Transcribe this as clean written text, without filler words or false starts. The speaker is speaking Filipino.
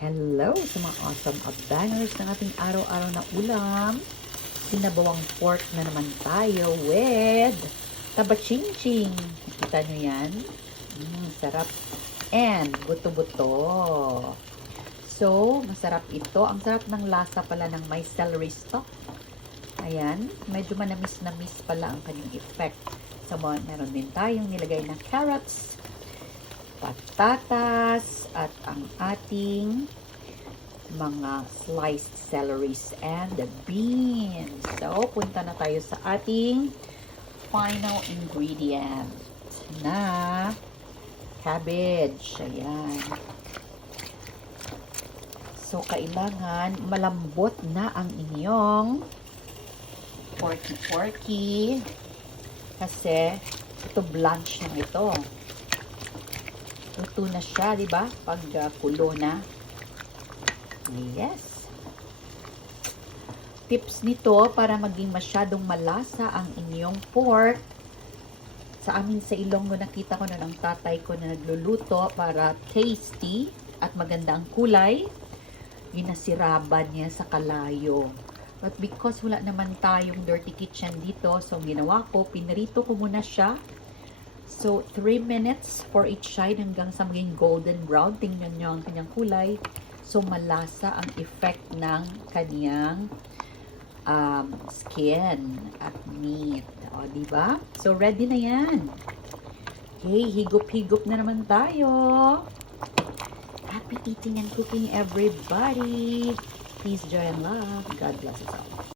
Hello sa mga awesome bangers ng ating araw-araw na ulam. Sinabawang pork na naman tayo with taba-ching-ching. Nakita nyo yan? Sarap. And buto-buto. So, masarap ito. Ang sarap ng lasa pala ng may celery stock. Ayan. Medyo manamis-namis pala ang kanyang effect. So, meron din tayong nilagay na carrots, patatas, at ang ating mga sliced celeries and the beans. So, punta na tayo sa ating final ingredient na cabbage. Ayan. So, kailangan malambot na ang inyong porky-porky kasi ito blanch na ito. Luto na siya, di ba? Pag kulo na. Yes. Tips nito para maging masyadong malasa ang inyong pork. Sa amin sa Ilonggo, nakita ko na ng tatay ko na nagluluto para tasty at maganda ang kulay. Ginasiraban niya sa kalayo. But because wala naman tayong dirty kitchen dito, so ginawa ko, pinirito ko muna siya. So, 3 minutes for each side hanggang sa maging golden brown. Tingnan nyo ang kanyang kulay. So, malasa ang effect ng kanyang skin at meat. O, diba? So, ready na yan. Okay, higop-higop na naman tayo. Happy eating and cooking, everybody. Peace, joy, and love. God bless us all.